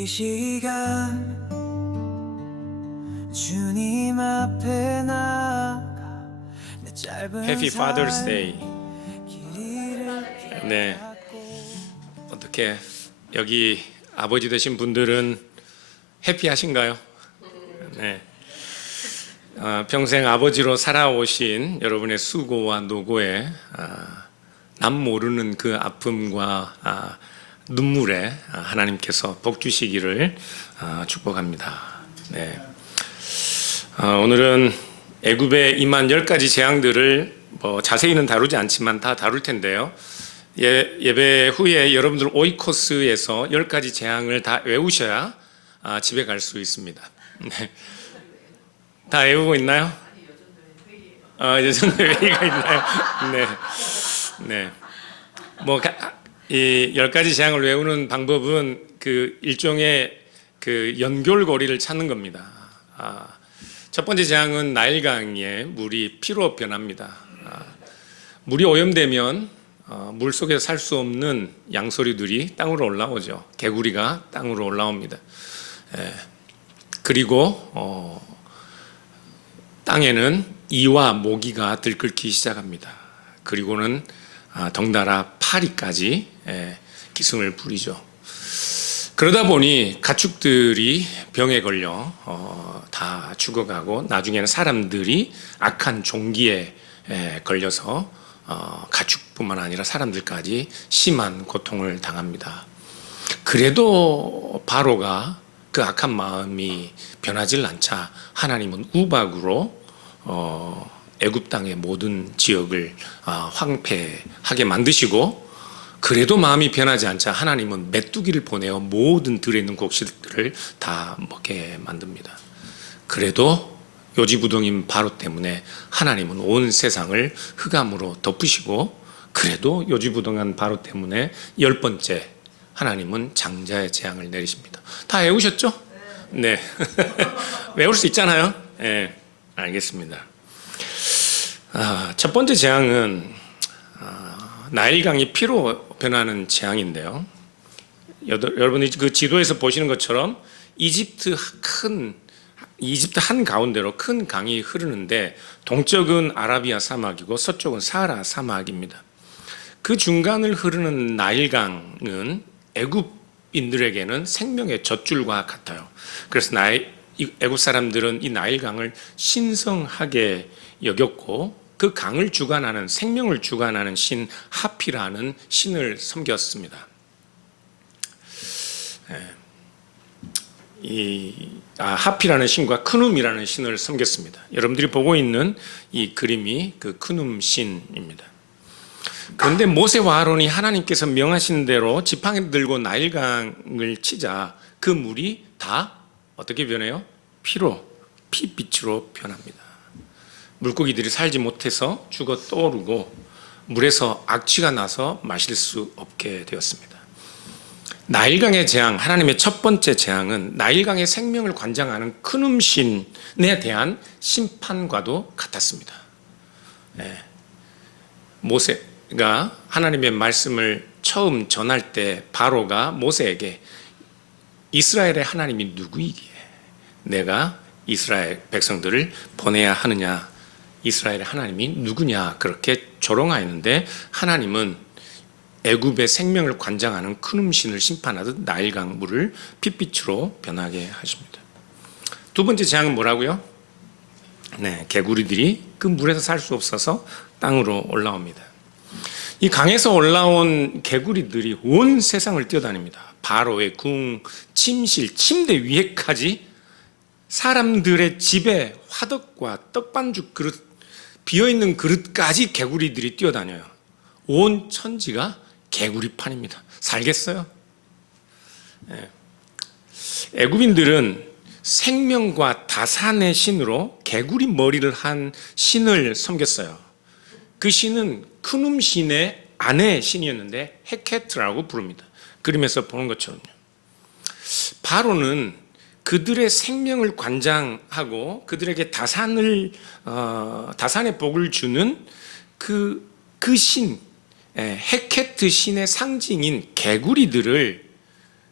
이 시간 주님 앞에 나가 내 짧은 Happy Father's Day. 길이를 네. 어떻게 여기 아버지 되신 분들은 해피하신가요? 네. 평생 아버지로 살아오신 여러분의 수고와 노고에 남 모르는 그 아픔과 눈물에 하나님께서 복 주시기를 축복합니다. 네. 오늘은 애굽에 임한 10가지 재앙들을 자세히는 다루지 않지만 다 다룰 텐데요. 예배 후에 여러분들 오이코스에서 10가지 재앙을 다 외우셔야 집에 갈 수 있습니다. 네. 다 외우고 있나요? 여전히 회의가 있나요? 네. 네. 이 10가지 재앙을 외우는 방법은 그 일종의 그 연결고리를 찾는 겁니다. 첫 번째 재앙은 나일강의 물이 피로 변합니다. 물이 오염되면 물 속에서 살 수 없는 양서류들이 땅으로 올라오죠. 개구리가 땅으로 올라옵니다. 그리고 땅에는 이와 모기가 들끓기 시작합니다. 그리고는 덩달아 파리까지 기승을 부리죠. 그러다 보니 가축들이 병에 걸려 다 죽어가고 나중에는 사람들이 악한 종기에 걸려서 가축뿐만 아니라 사람들까지 심한 고통을 당합니다. 그래도 바로가 그 악한 마음이 변하질 않자 하나님은 우박으로 애굽 땅의 모든 지역을 황폐하게 만드시고, 그래도 마음이 변하지 않자 하나님은 메뚜기를 보내어 모든 들에 있는 곡식들을 다 먹게 만듭니다. 그래도 요지부동인 바로 때문에 하나님은 온 세상을 흑암으로 덮으시고, 그래도 요지부동한 바로 때문에 10번째 하나님은 장자의 재앙을 내리십니다. 다 외우셨죠? 네. 외울 수 있잖아요. 네, 알겠습니다. 첫 번째 재앙은 나일강이 피로 변하는 재앙인데요. 여러분이 그 지도에서 보시는 것처럼 이집트 한 가운데로 큰 강이 흐르는데 동쪽은 아라비아 사막이고 서쪽은 사하라 사막입니다. 그 중간을 흐르는 나일강은 애굽인들에게는 생명의 젖줄과 같아요. 그래서 애굽 사람들은 이 나일강을 신성하게 여겼고, 그 강을 주관하는, 생명을 주관하는 신 하피라는 신을 섬겼습니다. 하피라는 신과 크눔이라는 신을 섬겼습니다. 여러분들이 보고 있는 이 그림이 그 크눔 신입니다. 그런데 모세와 아론이 하나님께서 명하신 대로 지팡이를 들고 나일강을 치자 그 물이 다 어떻게 변해요? 피빛으로 변합니다. 물고기들이 살지 못해서 죽어 떠오르고 물에서 악취가 나서 마실 수 없게 되었습니다. 나일강의 재앙, 하나님의 첫 번째 재앙은 나일강의 생명을 관장하는 크눔신에 대한 심판과도 같았습니다. 모세가 하나님의 말씀을 처음 전할 때 바로가 모세에게 이스라엘의 하나님이 누구이기에 내가 이스라엘 백성들을 보내야 하느냐, 이스라엘의 하나님이 누구냐 그렇게 조롱하였는데, 하나님은 애굽의 생명을 관장하는 크눔신을 심판하듯 나일강 물을 핏빛으로 변하게 하십니다. 두 번째 재앙은 뭐라고요? 네, 개구리들이 그 물에서 살 수 없어서 땅으로 올라옵니다. 이 강에서 올라온 개구리들이 온 세상을 뛰어다닙니다. 바로의 궁, 침실, 침대 위에까지, 사람들의 집에 화덕과 떡반죽 그릇, 비어있는 그릇까지 개구리들이 뛰어다녀요. 온 천지가 개구리판입니다. 살겠어요? 애굽인들은 생명과 다산의 신으로 개구리 머리를 한 신을 섬겼어요. 그 신은 크눔 신의 아내 신이었는데 헤케트라고 부릅니다. 그림에서 보는 것처럼요. 바로는 그들의 생명을 관장하고 그들에게 다산의 복을 주는 그 신, 헤케트 신의 상징인 개구리들을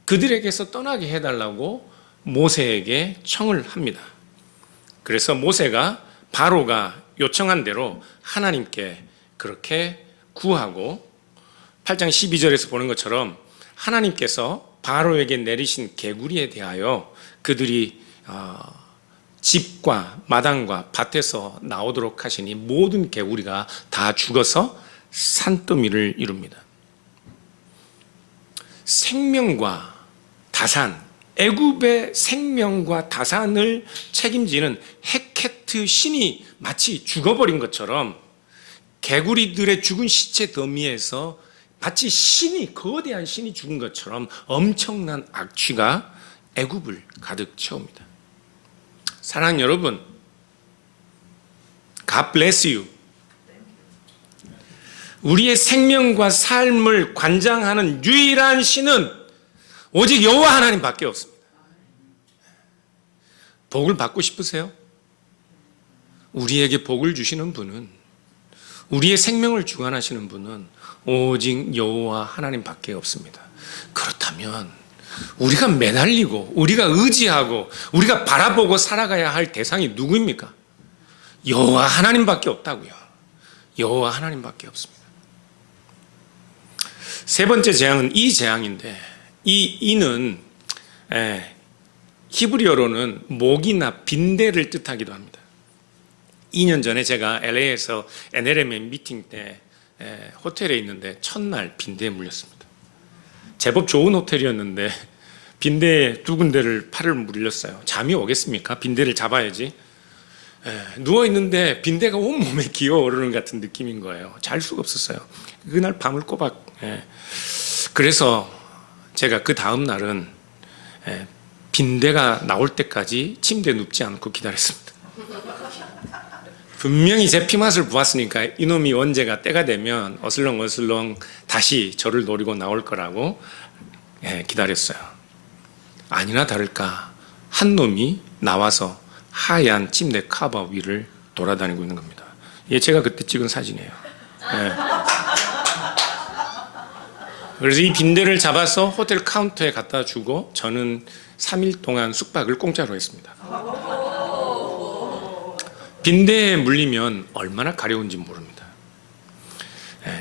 그들에게서 떠나게 해달라고 모세에게 청을 합니다. 그래서 모세가 바로가 요청한 대로 하나님께 그렇게 구하고 8장 12절에서 보는 것처럼 하나님께서 바로에게 내리신 개구리에 대하여 그들이 집과 마당과 밭에서 나오도록 하시니 모든 개구리가 다 죽어서 산더미를 이룹니다. 생명과 다산, 애굽의 생명과 다산을 책임지는 헤케트 신이 마치 죽어버린 것처럼 개구리들의 죽은 시체 더미에서 마치 신이, 거대한 신이 죽은 것처럼 엄청난 악취가 애굽을 가득 채웁니다. 사랑하는 여러분, God bless you. 우리의 생명과 삶을 관장하는 유일한 신은 오직 여호와 하나님밖에 없습니다. 복을 받고 싶으세요? 우리에게 복을 주시는 분은, 우리의 생명을 주관하시는 분은 오직 여호와 하나님밖에 없습니다. 그렇다면 우리가 매달리고 우리가 의지하고 우리가 바라보고 살아가야 할 대상이 누구입니까? 여호와 하나님밖에 없다고요. 여호와 하나님밖에 없습니다. 세 번째 재앙은 이 재앙인데, 이는 히브리어로는 목이나 빈대를 뜻하기도 합니다. 2년 전에 제가 LA에서 NLM 미팅 때 호텔에 있는데 첫날 빈대에 물렸습니다. 제법 좋은 호텔이었는데 빈대에 두 군데를 팔을 물렸어요. 잠이 오겠습니까? 빈대를 잡아야지. 누워있는데 빈대가 온몸에 기어오르는 같은 느낌인 거예요. 잘 수가 없었어요. 그날 밤을 꼬박. 그래서 제가 그 다음 날은 빈대가 나올 때까지 침대에 눕지 않고 기다렸습니다. 분명히 제 피맛을 보았으니까 이놈이 언제가 때가 되면 어슬렁어슬렁 다시 저를 노리고 나올 거라고 기다렸어요. 아니나 다를까 한 놈이 나와서 하얀 침대 커버 위를 돌아다니고 있는 겁니다. 예, 제가 그때 찍은 사진이에요. 그래서 이 빈대를 잡아서 호텔 카운터에 갖다 주고 저는 3일 동안 숙박을 공짜로 했습니다. 빈대에 물리면 얼마나 가려운지 모릅니다.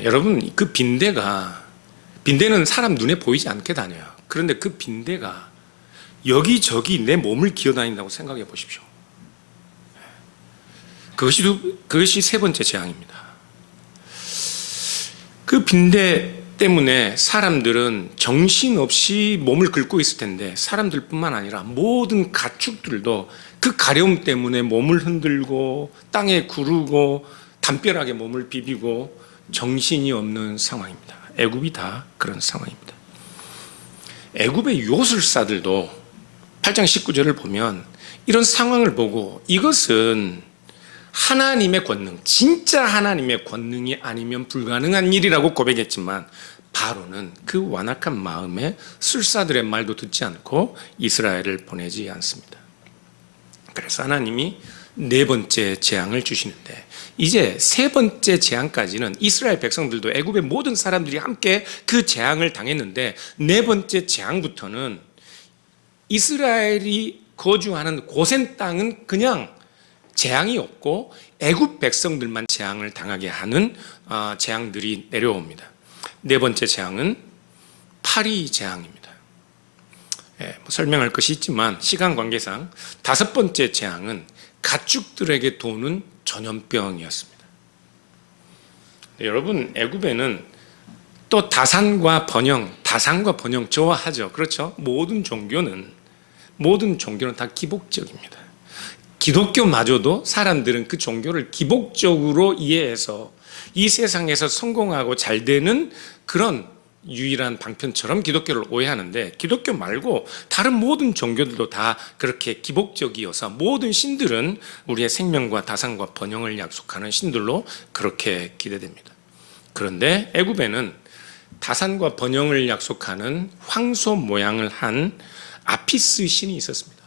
여러분, 그 빈대는 사람 눈에 보이지 않게 다녀요. 그런데 그 빈대가 여기저기 내 몸을 기어다닌다고 생각해 보십시오. 그것이 세 번째 재앙입니다. 그 빈대 때문에 사람들은 정신없이 몸을 긁고 있을 텐데, 사람들뿐만 아니라 모든 가축들도 그 가려움 때문에 몸을 흔들고 땅에 구르고 담벼락에 몸을 비비고 정신이 없는 상황입니다. 애굽이 다 그런 상황입니다. 애굽의 요술사들도 8장 19절을 보면 이런 상황을 보고 이것은 하나님의 권능, 진짜 하나님의 권능이 아니면 불가능한 일이라고 고백했지만 바로는 그 완악한 마음에 술사들의 말도 듣지 않고 이스라엘을 보내지 않습니다. 그래서 하나님이 네 번째 재앙을 주시는데, 이제 세 번째 재앙까지는 이스라엘 백성들도 애굽의 모든 사람들이 함께 그 재앙을 당했는데, 네 번째 재앙부터는 이스라엘이 거주하는 고센 땅은 그냥 재앙이 없고 애굽 백성들만 재앙을 당하게 하는 재앙들이 내려옵니다. 네 번째 재앙은 파리 재앙입니다. 설명할 것이 있지만 시간 관계상 다섯 번째 재앙은 가축들에게 도는 전염병이었습니다. 여러분, 애굽에는 또 다산과 번영 좋아하죠. 그렇죠? 모든 종교는 다 기복적입니다. 기독교마저도 사람들은 그 종교를 기복적으로 이해해서 이 세상에서 성공하고 잘 되는 그런 유일한 방편처럼 기독교를 오해하는데, 기독교 말고 다른 모든 종교들도 다 그렇게 기복적이어서 모든 신들은 우리의 생명과 다산과 번영을 약속하는 신들로 그렇게 기대됩니다. 그런데 애굽에는 다산과 번영을 약속하는 황소 모양을 한 아피스 신이 있었습니다.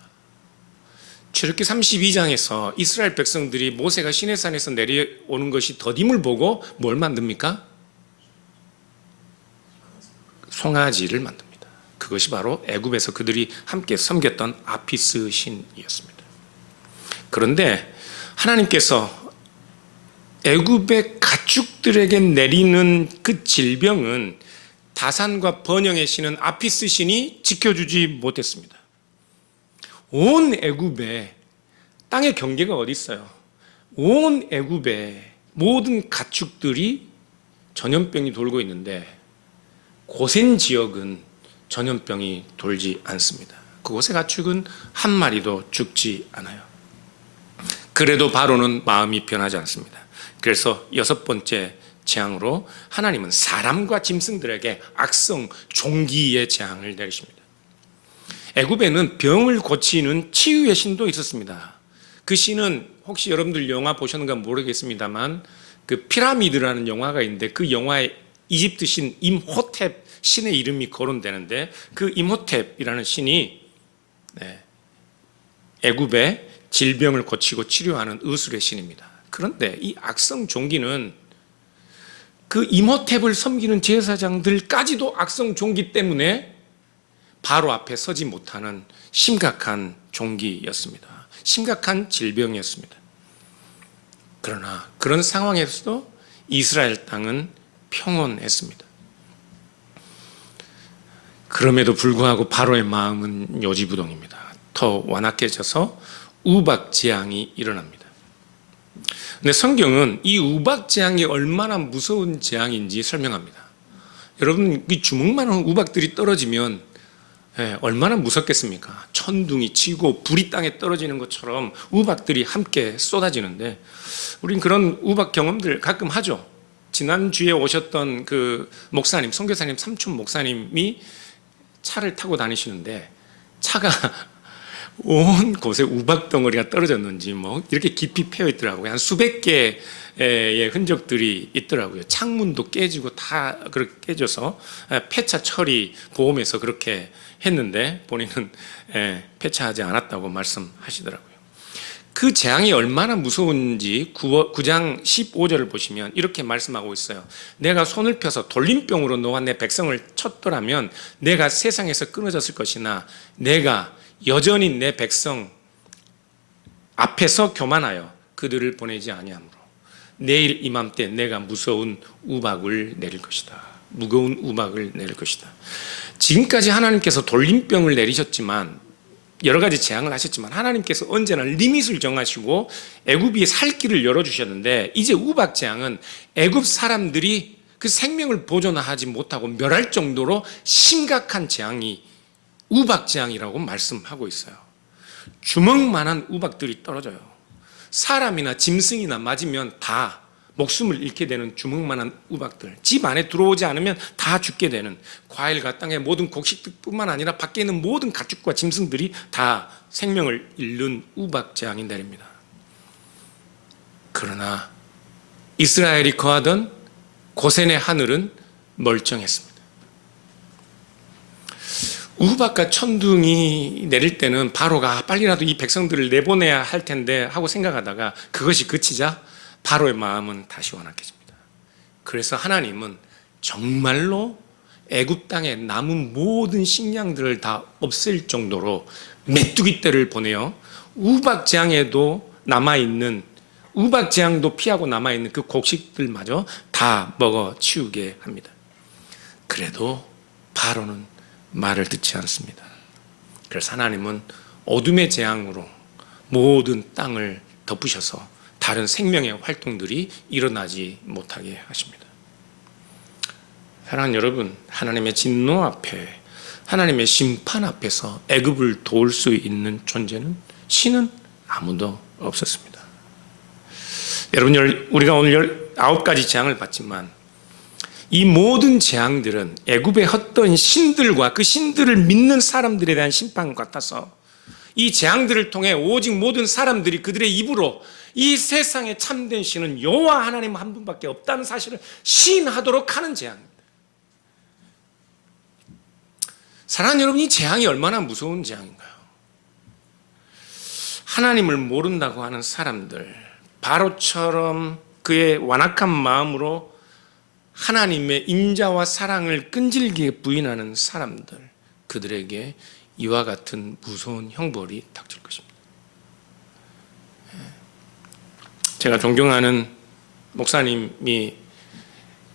출애굽기 32장에서 이스라엘 백성들이 모세가 시내산에서 내려오는 것이 더딤을 보고 뭘 만듭니까? 송아지를 만듭니다. 그것이 바로 애굽에서 그들이 함께 섬겼던 아피스 신이었습니다. 그런데 하나님께서 애굽의 가축들에게 내리는 그 질병은 다산과 번영의 신은 아피스 신이 지켜주지 못했습니다. 온 애굽에 땅의 경계가 어디 있어요? 온 애굽에 모든 가축들이 전염병이 돌고 있는데 고센 지역은 전염병이 돌지 않습니다. 그곳의 가축은 한 마리도 죽지 않아요. 그래도 바로는 마음이 변하지 않습니다. 그래서 6번째 재앙으로 하나님은 사람과 짐승들에게 악성 종기의 재앙을 내리십니다. 애굽에는 병을 고치는 치유의 신도 있었습니다. 그 신은 혹시 여러분들 영화 보셨는가 모르겠습니다만 그 피라미드라는 영화가 있는데 그 영화에 이집트 신 임호텝 신의 이름이 거론되는데 그 임호텝이라는 신이 애굽의 질병을 고치고 치료하는 의술의 신입니다. 그런데 이 악성 종기는 그 임호텝을 섬기는 제사장들까지도 악성 종기 때문에 바로 앞에 서지 못하는 심각한 종기였습니다. 심각한 질병이었습니다. 그러나 그런 상황에서도 이스라엘 땅은 평온했습니다. 그럼에도 불구하고 바로의 마음은 요지부동입니다. 더 완악해져서 우박재앙이 일어납니다. 근데 성경은 이 우박재앙이 얼마나 무서운 재앙인지 설명합니다. 여러분, 이 주먹만한 우박들이 떨어지면 얼마나 무섭겠습니까? 천둥이 치고 불이 땅에 떨어지는 것처럼 우박들이 함께 쏟아지는데 우린 그런 우박 경험들 가끔 하죠. 지난주에 오셨던 그 목사님, 선교사님, 삼촌 목사님이 차를 타고 다니시는데 차가 온 곳에 우박 덩어리가 떨어졌는지 뭐 이렇게 깊이 패여 있더라고요. 한 수백 개의 흔적들이 있더라고요. 창문도 깨지고 다 그렇게 깨져서 폐차 처리 보험에서 그렇게 했는데 본인은 폐차하지 않았다고 말씀하시더라고요. 그 재앙이 얼마나 무서운지 9장 15절을 보시면 이렇게 말씀하고 있어요. 내가 손을 펴서 돌림병으로 너와 내 백성을 쳤더라면 내가 세상에서 끊어졌을 것이나 내가 여전히 내 백성 앞에서 교만하여 그들을 보내지 아니하므로 내일 이맘때 내가 무서운 우박을 내릴 것이다. 무거운 우박을 내릴 것이다. 지금까지 하나님께서 돌림병을 내리셨지만 여러 가지 재앙을 하셨지만 하나님께서 언제나 리밋을 정하시고 애굽이 살 길을 열어주셨는데 이제 우박 재앙은 애굽 사람들이 그 생명을 보존하지 못하고 멸할 정도로 심각한 재앙이 우박 재앙이라고 말씀하고 있어요. 주먹만한 우박들이 떨어져요. 사람이나 짐승이나 맞으면 다 목숨을 잃게 되는 주먹만한 우박들, 집 안에 들어오지 않으면 다 죽게 되는 과일과 땅의 모든 곡식뿐만 아니라 밖에 있는 모든 가축과 짐승들이 다 생명을 잃는 우박 재앙이 내립니다. 그러나 이스라엘이 거하던 고센의 하늘은 멀쩡했습니다. 우박과 천둥이 내릴 때는 바로가 빨리라도 이 백성들을 내보내야 할 텐데 하고 생각하다가 그것이 그치자 바로의 마음은 다시 완악해집니다. 그래서 하나님은 정말로 애굽 땅에 남은 모든 식량들을 다 없앨 정도로 메뚜기 떼를 보내어 우박 재앙에도 남아있는 우박 재앙도 피하고 남아있는 그 곡식들마저 다 먹어 치우게 합니다. 그래도 바로는 말을 듣지 않습니다. 그래서 하나님은 어둠의 재앙으로 모든 땅을 덮으셔서 다른 생명의 활동들이 일어나지 못하게 하십니다. 사랑하는 여러분, 하나님의 진노 앞에 하나님의 심판 앞에서 애굽을 도울 수 있는 존재는 신은 아무도 없었습니다. 여러분, 우리가 오늘 19가지 재앙을 봤지만 이 모든 재앙들은 애굽의 헛된 신들과 그 신들을 믿는 사람들에 대한 심판 같아서 이 재앙들을 통해 오직 모든 사람들이 그들의 입으로 이 세상에 참된 신은 여호와 하나님 한 분밖에 없다는 사실을 시인하도록 하는 재앙입니다. 사랑하는 여러분, 이 재앙이 얼마나 무서운 재앙인가요? 하나님을 모른다고 하는 사람들, 바로처럼 그의 완악한 마음으로 하나님의 인자와 사랑을 끈질기게 부인하는 사람들, 그들에게 이와 같은 무서운 형벌이 닥칠 것입니다. 제가 존경하는 목사님이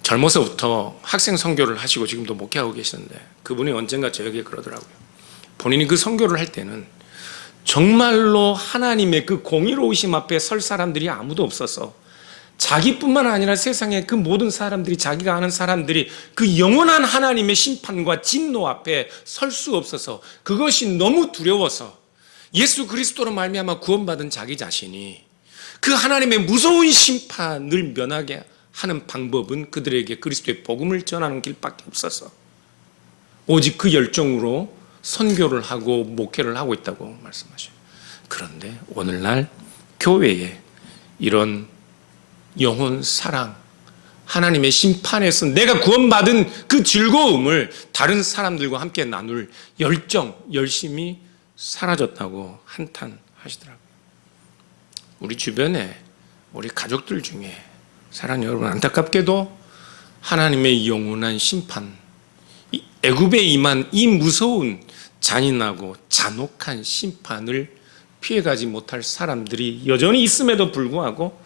젊어서부터 학생 선교를 하시고 지금도 목회하고 계시는데, 그분이 언젠가 저에게 그러더라고요. 본인이 그 선교를 할 때는 정말로 하나님의 그 공의로우심 앞에 설 사람들이 아무도 없어서, 자기뿐만 아니라 세상의 그 모든 사람들이, 자기가 아는 사람들이 그 영원한 하나님의 심판과 진노 앞에 설 수 없어서 그것이 너무 두려워서 예수 그리스도로 말미암아 구원받은 자기 자신이 그 하나님의 무서운 심판을 면하게 하는 방법은 그들에게 그리스도의 복음을 전하는 길밖에 없어서 오직 그 열정으로 선교를 하고 목회를 하고 있다고 말씀하셔요. 그런데 오늘날 교회에 이런 영혼 사랑, 하나님의 심판에서 내가 구원받은 그 즐거움을 다른 사람들과 함께 나눌 열정, 열심이 사라졌다고 한탄하시더라고요. 우리 주변에, 우리 가족들 중에 사랑하는 여러분, 안타깝게도 하나님의 영원한 심판, 애굽에 임한 이 무서운 잔인하고 잔혹한 심판을 피해가지 못할 사람들이 여전히 있음에도 불구하고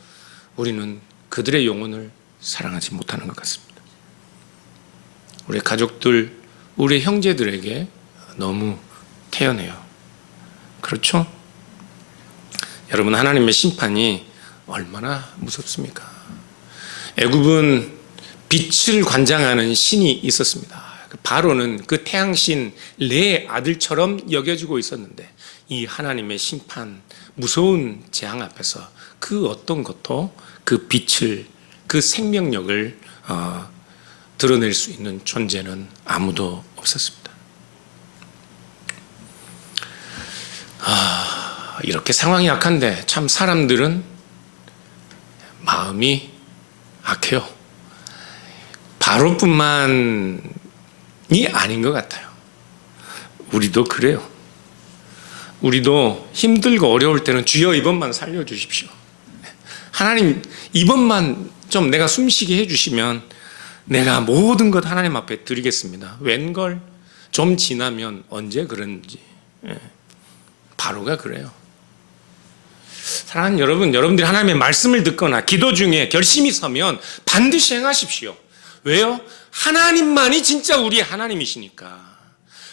우리는 그들의 영혼을 사랑하지 못하는 것 같습니다. 우리 가족들, 우리 형제들에게 너무 태연해요. 그렇죠? 여러분, 하나님의 심판이 얼마나 무섭습니까? 애굽은 빛을 관장하는 신이 있었습니다. 바로는 그 태양신 레의 아들처럼 여겨지고 있었는데, 이 하나님의 심판, 무서운 재앙 앞에서 그 어떤 것도 그 빛을, 그 생명력을 드러낼 수 있는 존재는 아무도 없었습니다. 이렇게 상황이 악한데 참 사람들은 마음이 악해요. 바로뿐만이 아닌 것 같아요. 우리도 그래요. 우리도 힘들고 어려울 때는 주여 이번만 살려주십시오. 하나님 이번만 좀 내가 숨쉬게 해주시면 내가 모든 것 하나님 앞에 드리겠습니다. 웬걸 좀 지나면 언제 그런지. 바로가 그래요. 사랑하는 여러분, 여러분들이 하나님의 말씀을 듣거나 기도 중에 결심이 서면 반드시 행하십시오. 왜요? 하나님만이 진짜 우리의 하나님이시니까.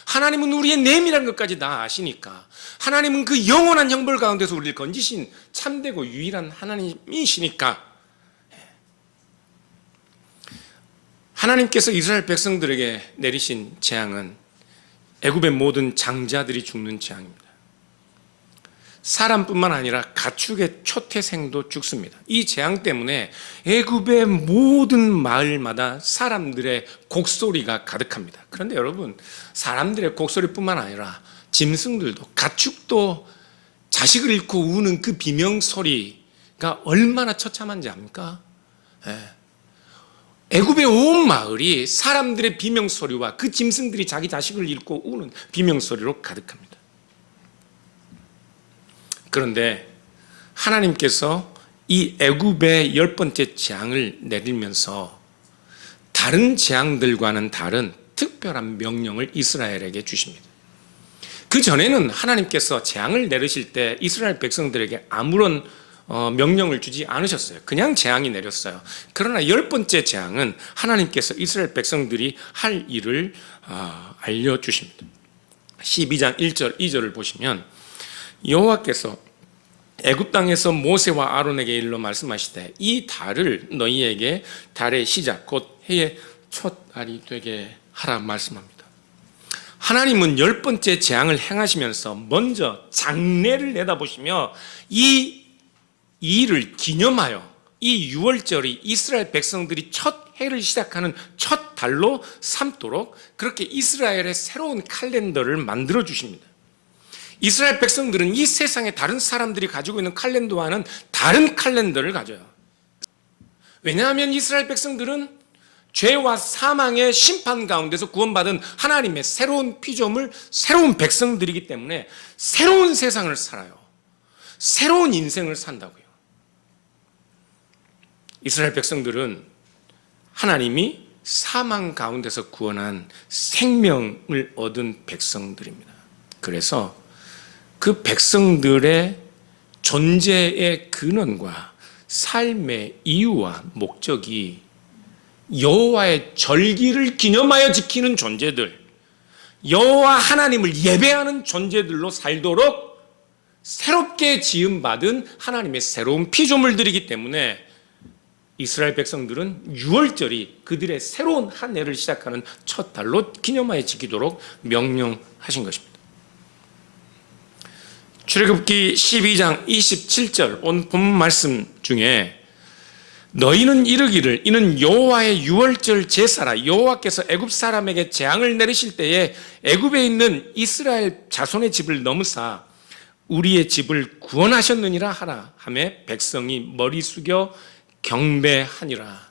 하나님은 우리의 내밀한 것까지 다 아시니까. 하나님은 그 영원한 형벌 가운데서 우리를 건지신 참되고 유일한 하나님이시니까. 하나님께서 이스라엘 백성들에게 내리신 재앙은 애굽의 모든 장자들이 죽는 재앙입니다. 사람뿐만 아니라 가축의 초태생도 죽습니다. 이 재앙 때문에 애굽의 모든 마을마다 사람들의 곡소리가 가득합니다. 그런데 여러분, 사람들의 곡소리뿐만 아니라 짐승들도, 가축도 자식을 잃고 우는 그 비명소리가 얼마나 처참한지 압니까? 애굽의 온 마을이 사람들의 비명소리와 그 짐승들이 자기 자식을 잃고 우는 비명소리로 가득합니다. 그런데 하나님께서 이 애굽의 10번째 재앙을 내리면서 다른 재앙들과는 다른 특별한 명령을 이스라엘에게 주십니다. 그 전에는 하나님께서 재앙을 내리실 때 이스라엘 백성들에게 아무런 명령을 주지 않으셨어요. 그냥 재앙이 내렸어요. 그러나 10번째 재앙은 하나님께서 이스라엘 백성들이 할 일을 알려주십니다. 12장 1절 2절을 보시면 여호와께서 애굽 땅에서 모세와 아론에게 일러 말씀하시되 이 달을 너희에게 달의 시작 곧 해의 첫 알이 되게 하라 말씀합니다. 하나님은 10번째 재앙을 행하시면서 먼저 장래를 내다보시며 이 일을 기념하여 이 6월절이 이스라엘 백성들이 첫 해를 시작하는 첫 달로 삼도록 그렇게 이스라엘의 새로운 칼렌더를 만들어 주십니다. 이스라엘 백성들은 이 세상에 다른 사람들이 가지고 있는 칼렌더와는 다른 칼렌더를 가져요. 왜냐하면 이스라엘 백성들은 죄와 사망의 심판 가운데서 구원받은 하나님의 새로운 피조물, 새로운 백성들이기 때문에 새로운 세상을 살아요. 새로운 인생을 산다고요. 이스라엘 백성들은 하나님이 사망 가운데서 구원한 생명을 얻은 백성들입니다. 그래서 그 백성들의 존재의 근원과 삶의 이유와 목적이 여호와의 절기를 기념하여 지키는 존재들, 여호와 하나님을 예배하는 존재들로 살도록 새롭게 지음받은 하나님의 새로운 피조물들이기 때문에 이스라엘 백성들은 유월절이 그들의 새로운 한 해를 시작하는 첫 달로 기념하여 지키도록 명령하신 것입니다. 출애굽기 12장 27절 오늘 본문 말씀 중에 너희는 이르기를 이는 여호와의 유월절 제사라. 여호와께서 애굽 사람에게 재앙을 내리실 때에 애굽에 있는 이스라엘 자손의 집을 넘으사 우리의 집을 구원하셨느니라 하라 하매 백성이 머리 숙여 경배하니라.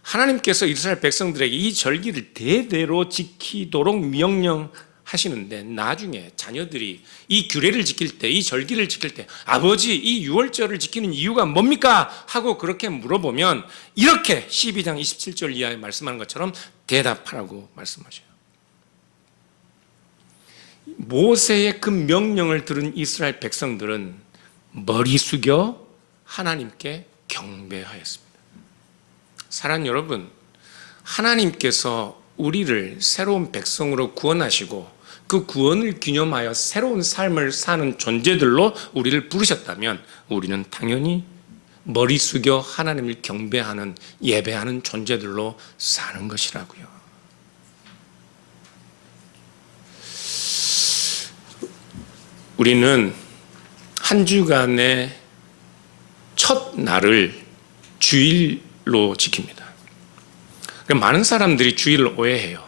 하나님께서 이스라엘 백성들에게 이 절기를 대대로 지키도록 명령하시는데 나중에 자녀들이 이 규례를 지킬 때, 이 절기를 지킬 때 아버지 이 유월절을 지키는 이유가 뭡니까? 하고 그렇게 물어보면 이렇게 12장 27절 이하에 말씀하는 것처럼 대답하라고 말씀하셔요. 모세의 그 명령을 들은 이스라엘 백성들은 머리 숙여 하나님께 경배하였습니다. 사랑하는 여러분, 하나님께서 우리를 새로운 백성으로 구원하시고 그 구원을 기념하여 새로운 삶을 사는 존재들로 우리를 부르셨다면 우리는 당연히 머리 숙여 하나님을 경배하는 예배하는 존재들로 사는 것이라고요. 우리는 한 주간의 첫 날을 주일로 지킵니다. 많은 사람들이 주일을 오해해요.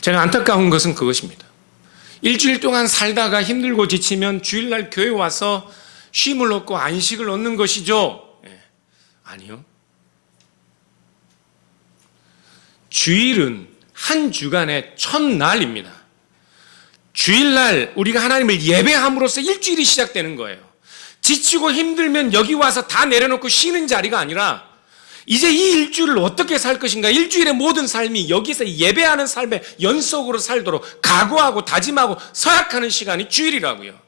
제가 안타까운 것은 그것입니다. 일주일 동안 살다가 힘들고 지치면 주일날 교회 와서 쉼을 얻고 안식을 얻는 것이죠. 아니요. 주일은 한 주간의 첫날입니다. 주일날 우리가 하나님을 예배함으로써 일주일이 시작되는 거예요. 지치고 힘들면 여기 와서 다 내려놓고 쉬는 자리가 아니라 이제 이 일주일을 어떻게 살 것인가, 일주일의 모든 삶이 여기서 예배하는 삶의 연속으로 살도록 각오하고 다짐하고 서약하는 시간이 주일이라고요.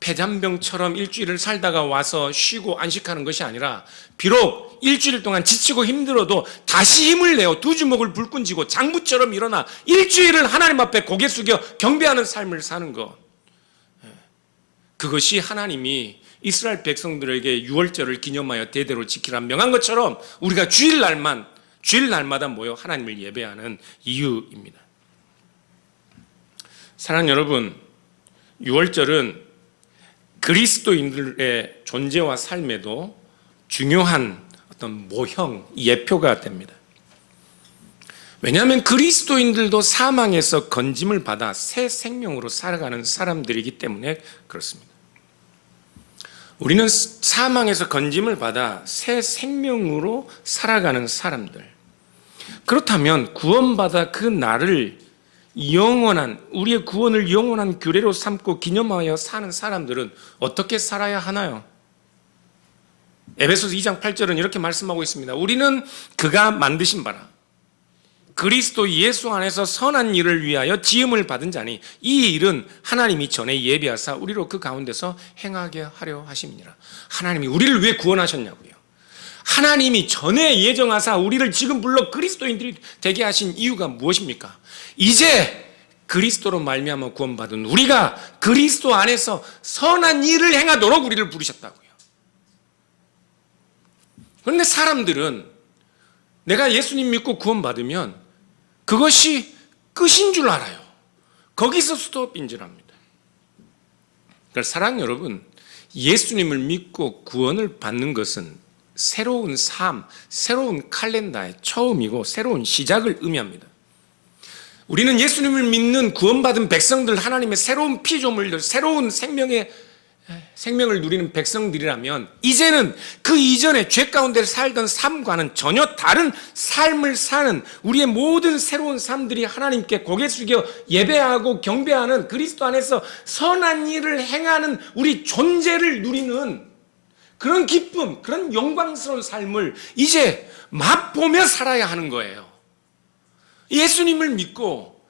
폐잔병처럼 일주일을 살다가 와서 쉬고 안식하는 것이 아니라 비록 일주일 동안 지치고 힘들어도 다시 힘을 내어 두 주먹을 불끈 쥐고 장부처럼 일어나 일주일을 하나님 앞에 고개 숙여 경배하는 삶을 사는 것, 그것이 하나님이 이스라엘 백성들에게 유월절을 기념하여 대대로 지키라 명한 것처럼 우리가 주일날마다 모여 하나님을 예배하는 이유입니다. 사랑하는 여러분, 유월절은 그리스도인들의 존재와 삶에도 중요한 어떤 모형, 예표가 됩니다. 왜냐하면 그리스도인들도 사망에서 건짐을 받아 새 생명으로 살아가는 사람들이기 때문에 그렇습니다. 우리는 사망에서 건짐을 받아 새 생명으로 살아가는 사람들. 그렇다면 구원받아 그 날을 우리의 구원을 영원한 규례로 삼고 기념하여 사는 사람들은 어떻게 살아야 하나요? 에베소서 2장 8절은 이렇게 말씀하고 있습니다. 우리는 그가 만드신 바라 그리스도 예수 안에서 선한 일을 위하여 지음을 받은 자니 이 일은 하나님이 전에 예비하사 우리로 그 가운데서 행하게 하려 하심이니라. 하나님이 우리를 왜 구원하셨냐고요? 하나님이 전에 예정하사 우리를 지금 불러 그리스도인들이 되게 하신 이유가 무엇입니까? 이제 그리스도로 말미암아 구원받은 우리가 그리스도 안에서 선한 일을 행하도록 우리를 부르셨다고요. 그런데 사람들은 내가 예수님 믿고 구원받으면 그것이 끝인 줄 알아요. 거기서 스톱인 줄 압니다. 그러니까 사랑 여러분, 예수님을 믿고 구원을 받는 것은 새로운 삶, 새로운 칼렌다의 처음이고 새로운 시작을 의미합니다. 우리는 예수님을 믿는 구원받은 백성들, 하나님의 새로운 피조물들, 새로운 생명을 누리는 백성들이라면 이제는 그 이전에 죄 가운데 살던 삶과는 전혀 다른 삶을 사는 우리의 모든 새로운 삶들이 하나님께 고개 숙여 예배하고 경배하는 그리스도 안에서 선한 일을 행하는 우리 존재를 누리는 그런 기쁨, 그런 영광스러운 삶을 이제 맛보며 살아야 하는 거예요. 예수님을 믿고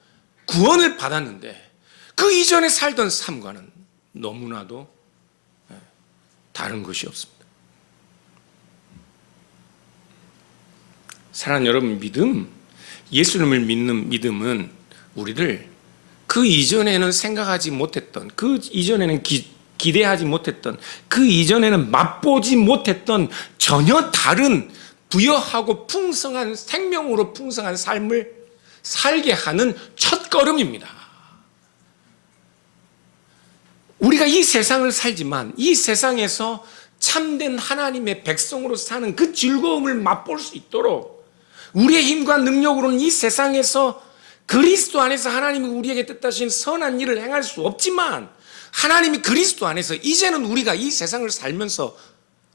구원을 받았는데 그 이전에 살던 삶과는 너무나도 다른 것이 없습니다. 사랑하는 여러분, 예수님을 믿는 믿음은 우리를 그 이전에는 생각하지 못했던, 그 이전에는 기대하지 못했던, 그 이전에는 맛보지 못했던 전혀 다른 부여하고 풍성한, 생명으로 풍성한 삶을 살게 하는 첫걸음입니다. 우리가 이 세상을 살지만 이 세상에서 참된 하나님의 백성으로 사는 그 즐거움을 맛볼 수 있도록 우리의 힘과 능력으로는 이 세상에서 그리스도 안에서 하나님이 우리에게 뜻하신 선한 일을 행할 수 없지만 하나님이 그리스도 안에서 이제는 우리가 이 세상을 살면서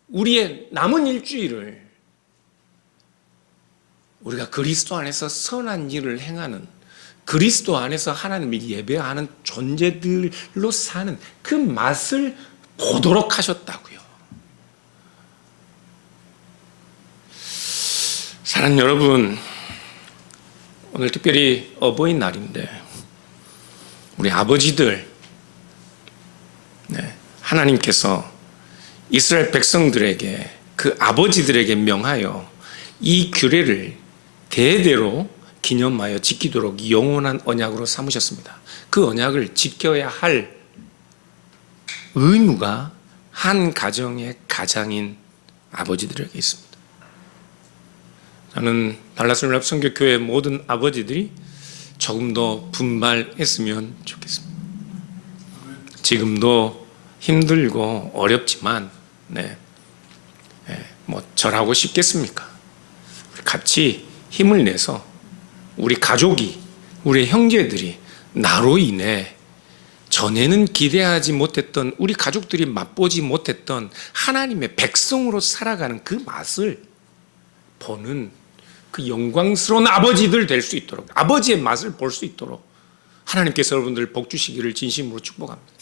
우리의 남은 일주일을 우리가 그리스도 안에서 선한 일을 행하는, 그리스도 안에서 하나님을 예배하는 존재들로 사는 그 맛을 보도록 하셨다고요. 사랑하는 여러분, 오늘 특별히 어버이날인데 우리 아버지들, 하나님께서 이스라엘 백성들에게, 그 아버지들에게 명하여 이 규례를 대대로 기념하여 지키도록 영원한 언약으로 삼으셨습니다. 그 언약을 지켜야 할 의무가 한 가정의 가장인 아버지들에게 있습니다. 저는 달라스 랩 선교교회 모든 아버지들이 조금 더 분발했으면 좋겠습니다. 지금도 힘들고 어렵지만 절하고 싶겠습니까? 같이 힘을 내서 우리 가족이, 우리 형제들이 나로 인해 전에는 기대하지 못했던, 우리 가족들이 맛보지 못했던 하나님의 백성으로 살아가는 그 맛을 보는 그 영광스러운 아버지들 될 수 있도록, 아버지의 맛을 볼 수 있도록 하나님께서 여러분들 복 주시기를 진심으로 축복합니다.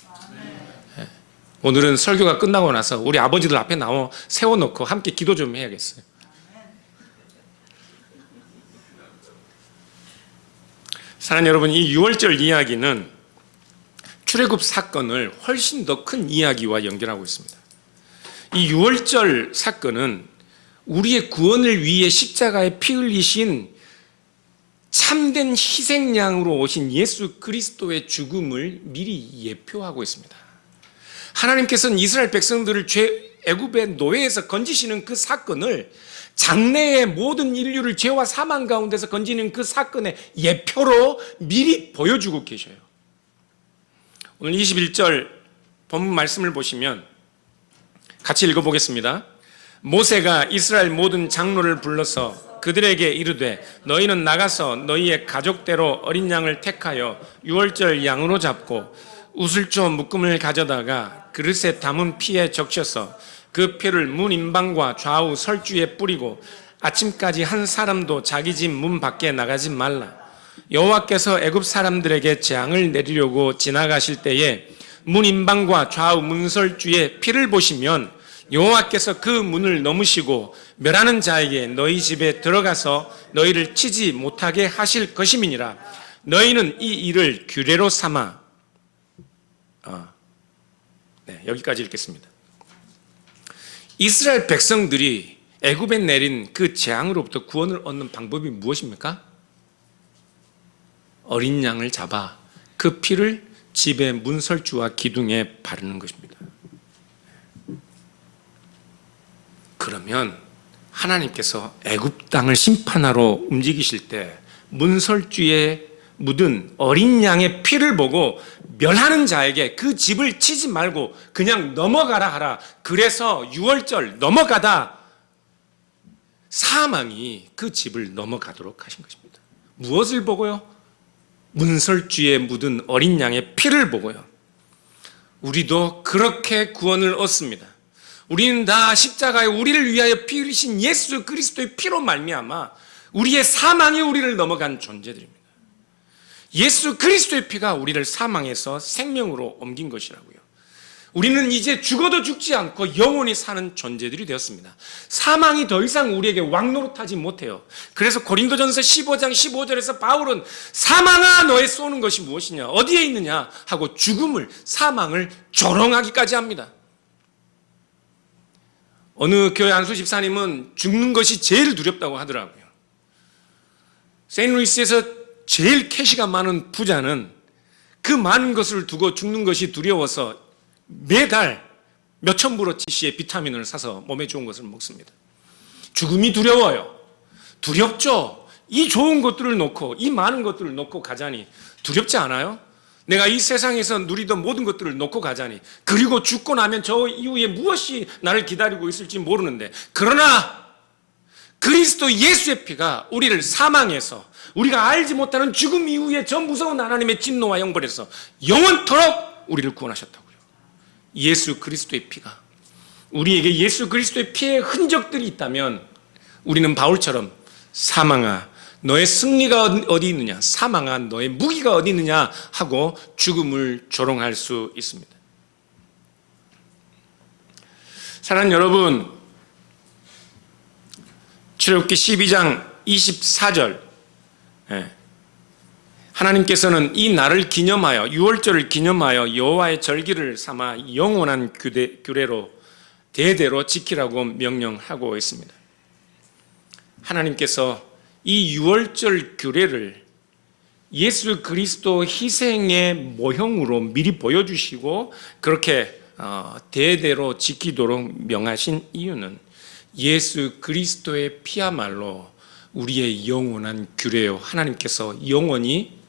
오늘은 설교가 끝나고 나서 우리 아버지들 앞에 세워놓고 함께 기도 좀 해야겠어요. 사랑하는 여러분, 이 6월절 이야기는 출애굽 사건을 훨씬 더 큰 이야기와 연결하고 있습니다. 이 6월절 사건은 우리의 구원을 위해 십자가에 피 흘리신 참된 희생양으로 오신 예수 그리스도의 죽음을 미리 예표하고 있습니다. 하나님께서는 이스라엘 백성들을 애굽의 노예에서 건지시는 그 사건을, 장래의 모든 인류를 죄와 사망 가운데서 건지는 그 사건의 예표로 미리 보여주고 계셔요. 오늘 21절 본문 말씀을 보시면 같이 읽어보겠습니다. 모세가 이스라엘 모든 장로를 불러서 그들에게 이르되 너희는 나가서 너희의 가족대로 어린 양을 택하여 6월절 양으로 잡고 우슬조 묶음을 가져다가 그릇에 담은 피에 적셔서 그 피를 문 임방과 좌우 설주에 뿌리고 아침까지 한 사람도 자기 집 문 밖에 나가지 말라. 여호와께서 애굽 사람들에게 재앙을 내리려고 지나가실 때에 문 임방과 좌우 문설주에 피를 보시면 여호와께서 그 문을 넘으시고 멸하는 자에게 너희 집에 들어가서 너희를 치지 못하게 하실 것임이니라. 너희는 이 일을 규례로 삼아. 여기까지 읽겠습니다. 이스라엘 백성들이 애굽에 내린 그 재앙으로부터 구원을 얻는 방법이 무엇입니까? 어린 양을 잡아 그 피를 집의 문설주와 기둥에 바르는 것입니다. 그러면 하나님께서 애굽 땅을 심판하러 움직이실 때 문설주에 묻은 어린 양의 피를 보고 멸하는 자에게 그 집을 치지 말고 그냥 넘어가라 하라. 그래서 6월절 넘어가다 사망이 그 집을 넘어가도록 하신 것입니다. 무엇을 보고요? 문설주에 묻은 어린 양의 피를 보고요. 우리도 그렇게 구원을 얻습니다. 우리는 다 십자가에 우리를 위하여 피 흘리신 예수 그리스도의 피로 말미암아 우리의 사망이 우리를 넘어간 존재들입니다. 예수 그리스도의 피가 우리를 사망에서 생명으로 옮긴 것이라고요. 우리는 이제 죽어도 죽지 않고 영원히 사는 존재들이 되었습니다. 사망이 더 이상 우리에게 왕노릇하지 못해요. 그래서 고린도전서 15장 15절에서 바울은 사망아 너의 쏘는 것이 무엇이냐, 어디에 있느냐 하고 죽음을, 사망을 조롱하기까지 합니다. 어느 교회 안수 집사님은 죽는 것이 제일 두렵다고 하더라고요. 세인트루이스에서 제일 캐시가 많은 부자는 그 많은 것을 두고 죽는 것이 두려워서 매달 몇천 브로치의 비타민을 사서 몸에 좋은 것을 먹습니다. 죽음이 두려워요. 두렵죠. 이 좋은 것들을 놓고, 이 많은 것들을 놓고 가자니 두렵지 않아요? 내가 이 세상에서 누리던 모든 것들을 놓고 가자니, 그리고 죽고 나면 저 이후에 무엇이 나를 기다리고 있을지 모르는데, 그러나 그리스도 예수의 피가 우리를 사망해서, 우리가 알지 못하는 죽음 이후에 저 무서운 하나님의 진노와 형벌에서 영원토록 우리를 구원하셨다고요. 예수 그리스도의 피가, 우리에게 예수 그리스도의 피의 흔적들이 있다면 우리는 바울처럼 사망아 너의 승리가 어디 있느냐, 사망아 너의 무기가 어디 있느냐 하고 죽음을 조롱할 수 있습니다. 사랑하는 여러분, 출애굽기 12장 24절, 하나님께서는 이 날을 기념하여, 유월절을 기념하여 여호와의 절기를 삼아 영원한 규례로 대대로 지키라고 명령하고 있습니다. 하나님께서 이 유월절 규례를 예수 그리스도 희생의 모형으로 미리 보여주시고 그렇게 대대로 지키도록 명하신 이유는 예수 그리스도의 피야말로 우리의 영원한 규례요, 하나님께서 영원히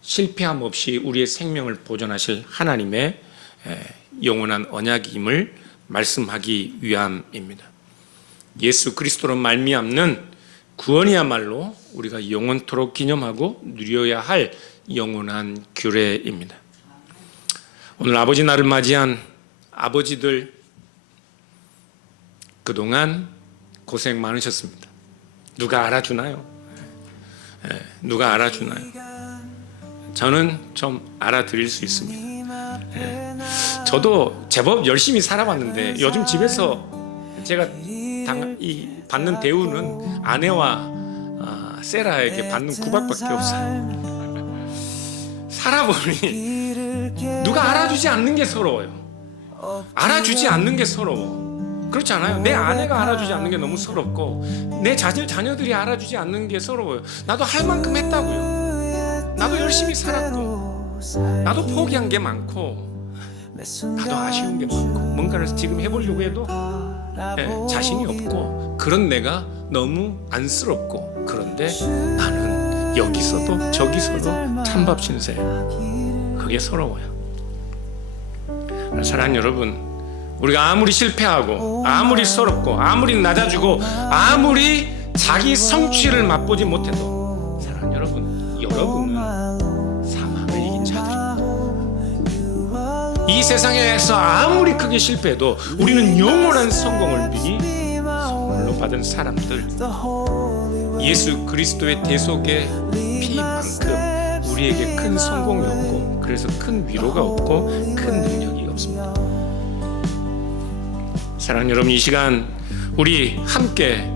실패함 없이 우리의 생명을 보존하실 하나님의 영원한 언약임을 말씀하기 위함입니다. 예수 그리스도로 말미암는 구원이야말로 우리가 영원토록 기념하고 누려야 할 영원한 규례입니다. 오늘 아버지 날을 맞이한 아버지들, 그동안 고생 많으셨습니다. 누가 알아주나요? 누가 알아주나요? 저는 좀 알아드릴 수 있습니다. 저도 제법 열심히 살아왔는데 요즘 집에서 제가 받는 대우는 아내와 세라에게 받는 구박밖에 없어요. 살아보니 누가 알아주지 않는 게 서러워요. 알아주지 않는 게 서러워. 그렇지 않아요? 내 아내가 알아주지 않는 게 너무 서럽고 내 자녀들이 알아주지 않는 게 서러워요. 나도 할 만큼 했다고요. 나도 열심히 살았고, 나도 포기한 게 많고, 나도 아쉬운 게 많고, 뭔가를 지금 해보려고 해도 자신이 없고, 그런 내가 너무 안쓰럽고, 그런데 나는 여기서도 저기서도 찬밥 신세, 그게 서러워요. 사랑하는 여러분, 우리가 아무리 실패하고, 아무리 서럽고, 아무리 낮아지고, 아무리 자기 성취를 맛보지 못해도, 사랑하는 여러분, 여러분은 사망을 이긴 자들입니다. 이 세상에서 아무리 크게 실패해도 우리는 영원한 성공을 미리 선물로 받은 사람들, 예수 그리스도의 대속의 피만큼 우리에게 큰 성공이 없고, 그래서 큰 위로가 없고 큰 능력이 없습니다. 사랑하는 여러분, 이 시간 우리 함께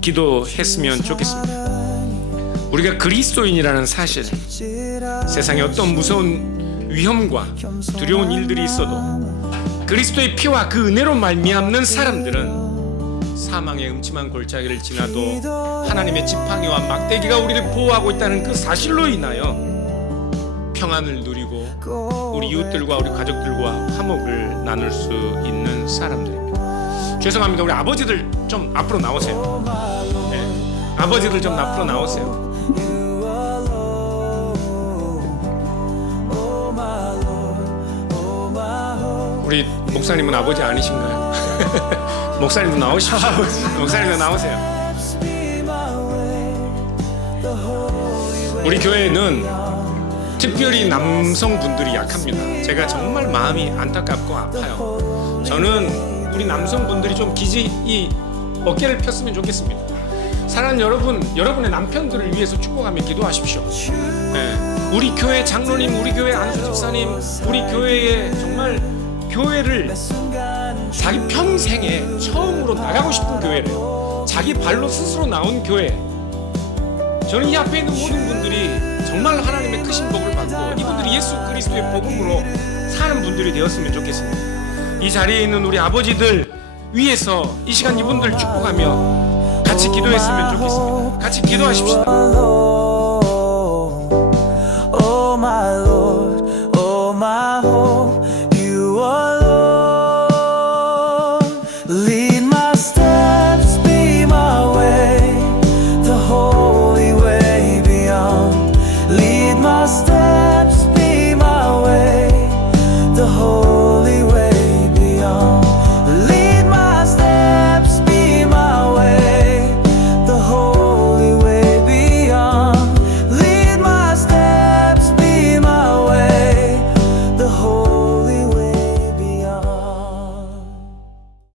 기도했으면 좋겠습니다. 우리가 그리스도인이라는 사실, 세상에 어떤 무서운 위험과 두려운 일들이 있어도 그리스도의 피와 그 은혜로 말미암는 사람들은 사망의 음침한 골짜기를 지나도 하나님의 지팡이와 막대기가 우리를 보호하고 있다는 그 사실로 인하여 평안을 누리고 우리 이웃들과 우리 가족들과 화목을 나눌 수 있는 사람들입니다. 죄송합니다. 우리 아버지들 좀 앞으로 나오세요. 아버지들 좀 앞으로 나오세요. 우리 목사님은 아버지 아니신가요? 목사님도 나오십시오. 목사님도 나오세요. 우리 교회는 특별히 남성분들이 약합니다. 제가 정말 마음이 안타깝고 아파요. 저는 우리 남성분들이 좀 이 어깨를 폈으면 좋겠습니다. 사랑하는 여러분, 여러분의 남편들을 위해서 축복하며 기도하십시오. 우리 교회 장로님, 우리 교회 안수 집사님, 우리 교회에 정말 교회를 자기 평생에 처음으로 나가고 싶은 교회래요. 자기 발로 스스로 나온 교회. 저는 이 앞에 있는 모든 분들이 정말 하나님의 크신 복을 받고 이분들이 예수 그리스도의 복음으로 사는 분들이 되었으면 좋겠습니다. 이 자리에 있는 우리 아버지들 위해서 이 시간 이분들 축복하며 같이 기도했으면 좋겠습니다. 같이 기도하십시다.